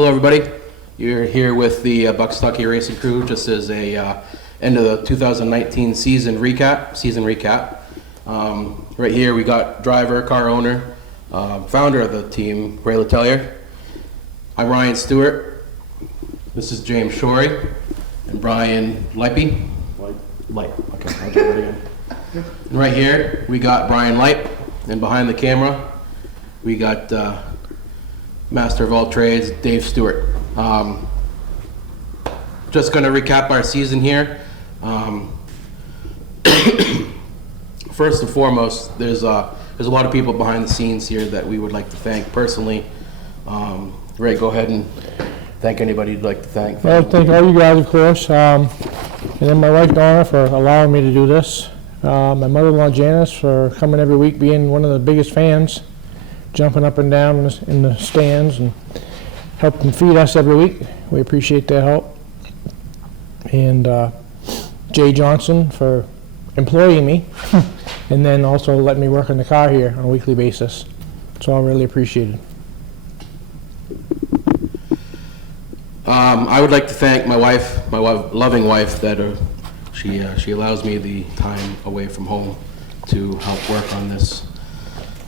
Hello, everybody. You're here with the Buxtucky racing crew, just as a end of the 2019 season recap. Right here, we got driver, car owner, founder of the team, Ray Letelier. I'm Ryan Stewart. This is James Shorey and Brian Lipe. Lipe. Okay, I'll do it again. And right here, we got Brian Lipe, and behind the camera, we got Master of all trades, Dave Stewart. Just going to recap our season here. First and foremost, there's a lot of people behind the scenes here that we would like to thank personally. Ray, go ahead and thank anybody you'd like to thank. Well, thank all you guys, of course, and then my wife Donna for allowing me to do this. My mother-in-law Janice for coming every week, being one of the biggest fans, jumping up and down in the stands and helping feed us every week. We appreciate their help. And Jay Johnson for employing me and then also letting me work in the car here on a weekly basis. It's all really appreciated. I would like to thank my loving wife, that she allows me the time away from home to help work on this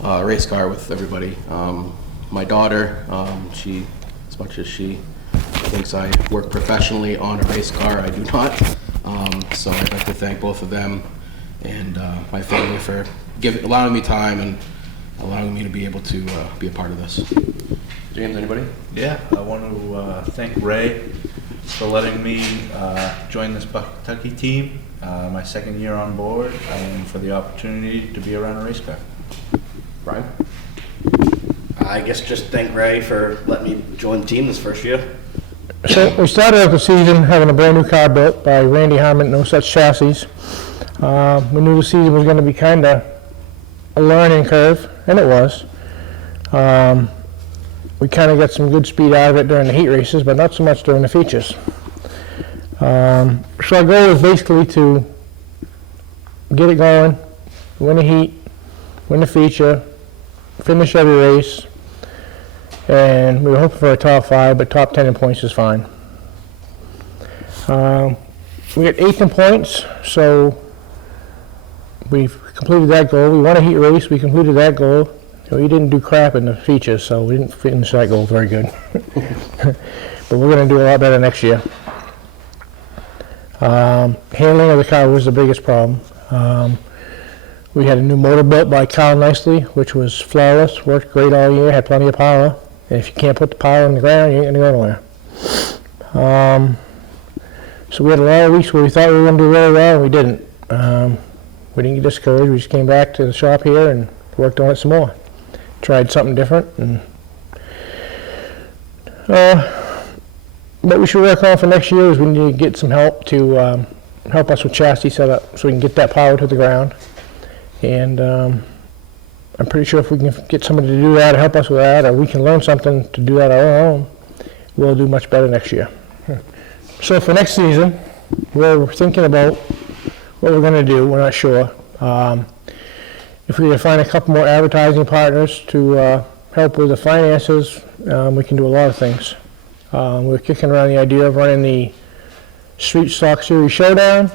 race car with everybody. My daughter, as much as she thinks I work professionally on a race car, I do not. So I'd like to thank both of them and my family for allowing me time and allowing me to be able to be a part of this. James, anybody? Yeah, I want to thank Ray for letting me join this Buxtucky team, my second year on board, and for the opportunity to be around a race car. Brian? I guess just thank Ray for letting me join the team this first year. So we started out the season having a brand new car built by Randy Harmon, No Such Chassis. We knew the season was going to be kind of a learning curve, and it was. We kind of got some good speed out of it during the heat races, but not so much during the features. So our goal is basically to get it going, win a heat, win a feature, finish every race, and we were hoping for a top 5, but top 10 in points is fine. We got 8th in points, so we've completed that goal. We won a heat race, we completed that goal. We didn't do crap in the features, so we didn't finish that goal very good. But we're going to do a lot better next year. Handling of the car was the biggest problem. We had a new motor built by Kyle Nicely, which was flawless, worked great all year, had plenty of power. And if you can't put the power on the ground, you ain't going to go anywhere. So we had a lot of weeks where we thought we were going to do really well, and we didn't. We didn't get discouraged. We just came back to the shop here and worked on it some more. Tried something different, and what we should work on for next year is we need to get some help to help us with chassis setup so we can get that power to the ground. And I'm pretty sure if we can get somebody to do that, help us with that, or we can learn something to do that on our own, we'll do much better next year. So for next season, we're thinking about what we're going to do. We're not sure. If we can find a couple more advertising partners to help with the finances, we can do a lot of things. We're kicking around the idea of running the Street Stock Series Showdown,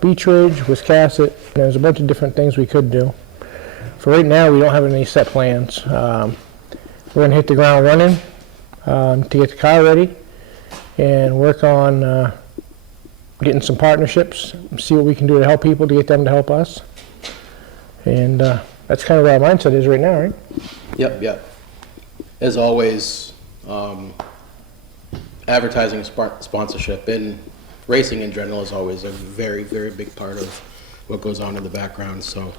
Beach Ridge, Wiscasset. There's a bunch of different things we could do. For right now, we don't have any set plans. We're going to hit the ground running to get the car ready and work on getting some partnerships, see what we can do to help people to get them to help us. And that's kind of where our mindset is right now, right? Yep. As always, advertising sponsorship and racing in general is always a very, very big part of what goes on in the background. So,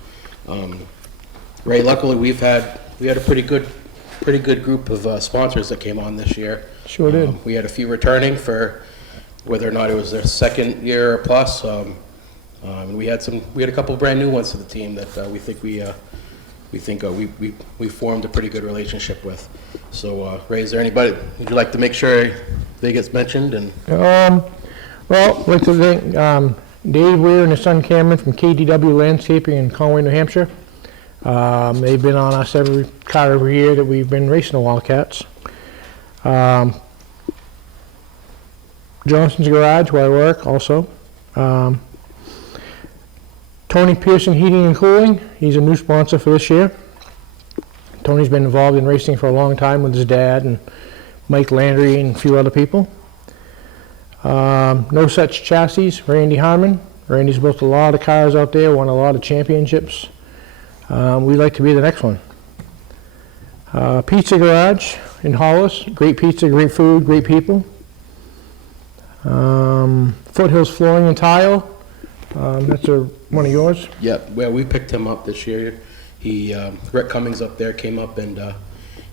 Ray, luckily we had a pretty good group of sponsors that came on this year. Sure did. We had a few returning for whether or not it was their second year or plus. We had a couple of brand new ones to the team that we think we formed a pretty good relationship with. So, Ray, is there anybody would you like to make sure they get mentioned? And well, I'd like to thank Dave Weir and his son Cameron from KDW Landscaping in Conway, New Hampshire. They've been on us every year that we've been racing the Wildcats. Johnson's Garage, where I work, also. Tony Pearson Heating and Cooling, he's a new sponsor for this year. Tony's been involved in racing for a long time with his dad and Mike Landry and a few other people. No Such Chassis, Randy Harmon. Randy's built a lot of cars out there, won a lot of championships. We'd like to be the next one. Pizza Garage in Hollis, great pizza, great food, great people. Foothills Flooring and Tile, that's one of yours. Yep, well, we picked him up this year. Rick Cummings up there came up, and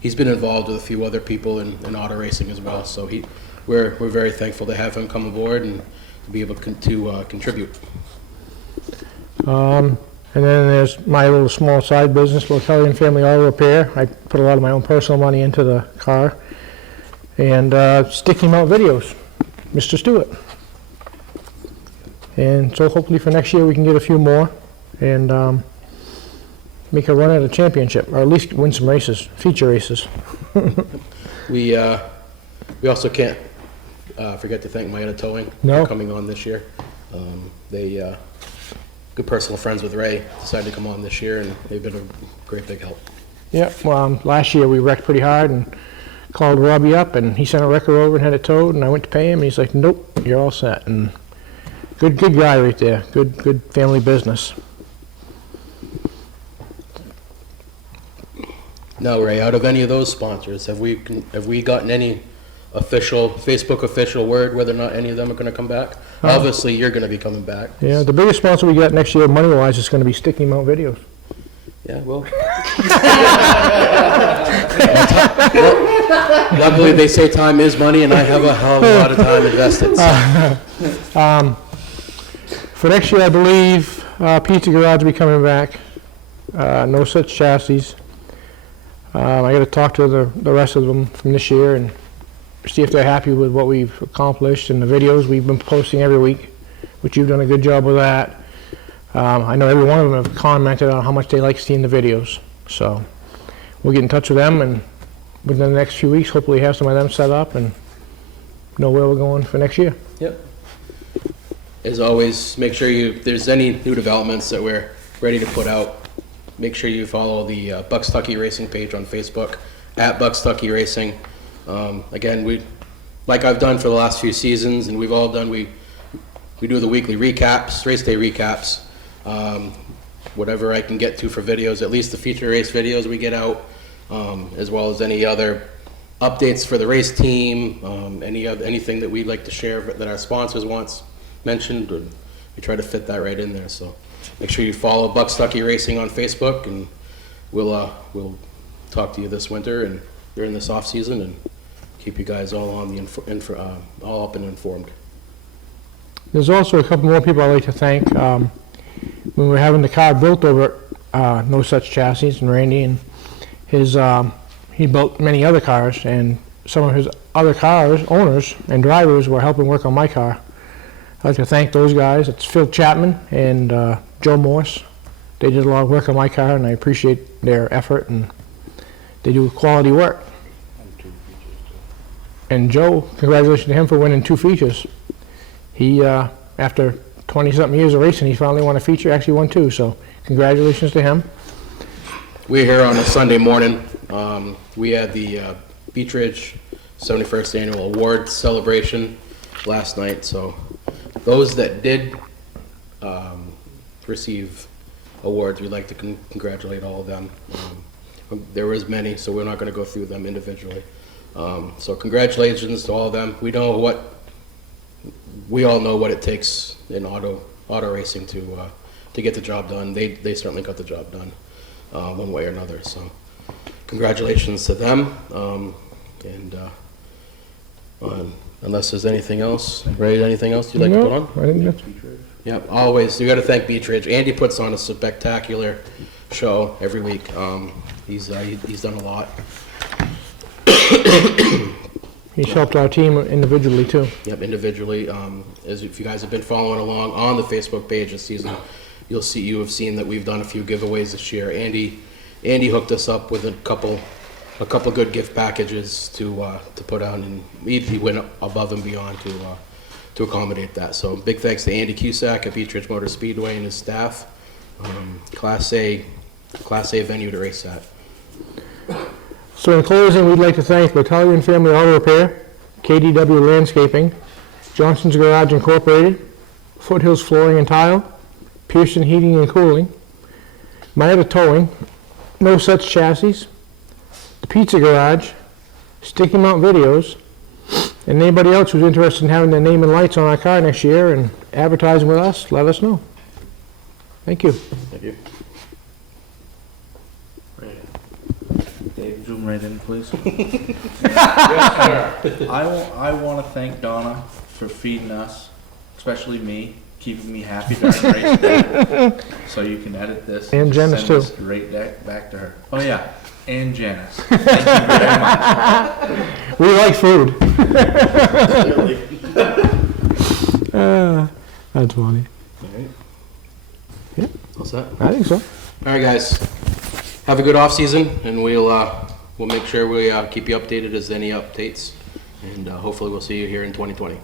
he's been involved with a few other people in auto racing as well. So we're very thankful to have him come aboard and to be able to contribute. And then there's my little small side business, Kelly and Family Auto Repair. I put a lot of my own personal money into the car. And Sticky Mount Videos, Mr. Stewart. And so hopefully for next year we can get a few more and make a run at a championship, or at least win some races, feature races. We also can't forget to thank Mayetta Towing No. for coming on this year. They good personal friends with Ray, decided to come on this year, and they've been a great big help. Yeah, well, last year we wrecked pretty hard and called Robbie up, and he sent a wrecker over and had it towed, and I went to pay him, and he's like, nope, you're all set. And good guy right there, good family business. Now, Ray, out of any of those sponsors, have we gotten any Facebook official word whether or not any of them are going to come back? Obviously, you're going to be coming back. Yeah, the biggest sponsor we got next year, money-wise, is going to be Sticky Mount Videos. Yeah, well. Luckily, they say time is money, and I have a hell of a lot of time invested. So. For next year, I believe Pizza Garage will be coming back. No Such Chassis. I got to talk to the rest of them from this year and see if they're happy with what we've accomplished and the videos we've been posting every week, which you've done a good job with that. I know every one of them have commented on how much they like seeing the videos. So we'll get in touch with them, and within the next few weeks, hopefully have some of them set up and know where we're going for next year. Yep. As always, make sure if there's any new developments that we're ready to put out, make sure you follow the Buxtucky Racing page on Facebook, at Buxtucky Racing. Again, like I've done for the last few seasons, and we've all done, we do the weekly recaps, race day recaps, whatever I can get to for videos, at least the feature race videos we get out, as well as any other updates for the race team, anything that we'd like to share that our sponsors wants mentioned, we try to fit that right in there. So make sure you follow Buxtucky Racing on Facebook, and we'll talk to you this winter and during this off season, and keep you guys all on the all up and informed. There's also a couple more people I'd like to thank. When we were having the car built over at No Such Chassis, and Randy and he built many other cars, and some of his other cars, owners and drivers, were helping work on my car. I'd like to thank those guys. It's Phil Chapman and Joe Morse. They did a lot of work on my car, and I appreciate their effort, and they do quality work. And Joe, congratulations to him for winning 2 features. He, after 20-something years of racing, he finally won a feature, actually won 2, so congratulations to him. We're here on a Sunday morning. We had the Beach Ridge 71st Annual Awards celebration last night, so those that did receive awards, we'd like to congratulate all of them. There was many, so we're not going to go through them individually. So congratulations to all of them. We all know what it takes in auto racing to get the job done. They certainly got the job done one way or another. So congratulations to them. Unless there's anything else, Ray, anything else you'd like to put on? I think that's... Yeah, always. You got to thank Beach Ridge. Andy puts on a spectacular show every week. He's done a lot. He's helped our team individually too. Yep, individually. As if you guys have been following along on the Facebook page this season, you have seen that we've done a few giveaways this year. Andy hooked us up with a couple good gift packages to put on, and he went above and beyond to accommodate that. So big thanks to Andy Cusack at Beach Ridge Motor Speedway and his staff. Class A venue to race at. So in closing, we'd like to thank Battalion Family Auto Repair, KDW Landscaping, Johnson's Garage Incorporated, Foothills Flooring and Tile, Pearson Heating and Cooling, Maeta Towing, No Such Chassis, the Pizza Garage, Sticky Mount Videos, and anybody else who's interested in having their name and lights on our car next year and advertising with us, let us know. Thank you. Thank you. Dave, zoom right in, please. I want to thank Donna for feeding us, especially me, keeping me happy during race day. So you can edit this. And just Janice, send too. this right back to her. Oh yeah, and Janice. Thank you very much. We like food. That's funny. All right. Yeah. All set? I think so. All right, guys. Have a good off season, and we'll make sure we keep you updated as any updates, and hopefully we'll see you here in 2020.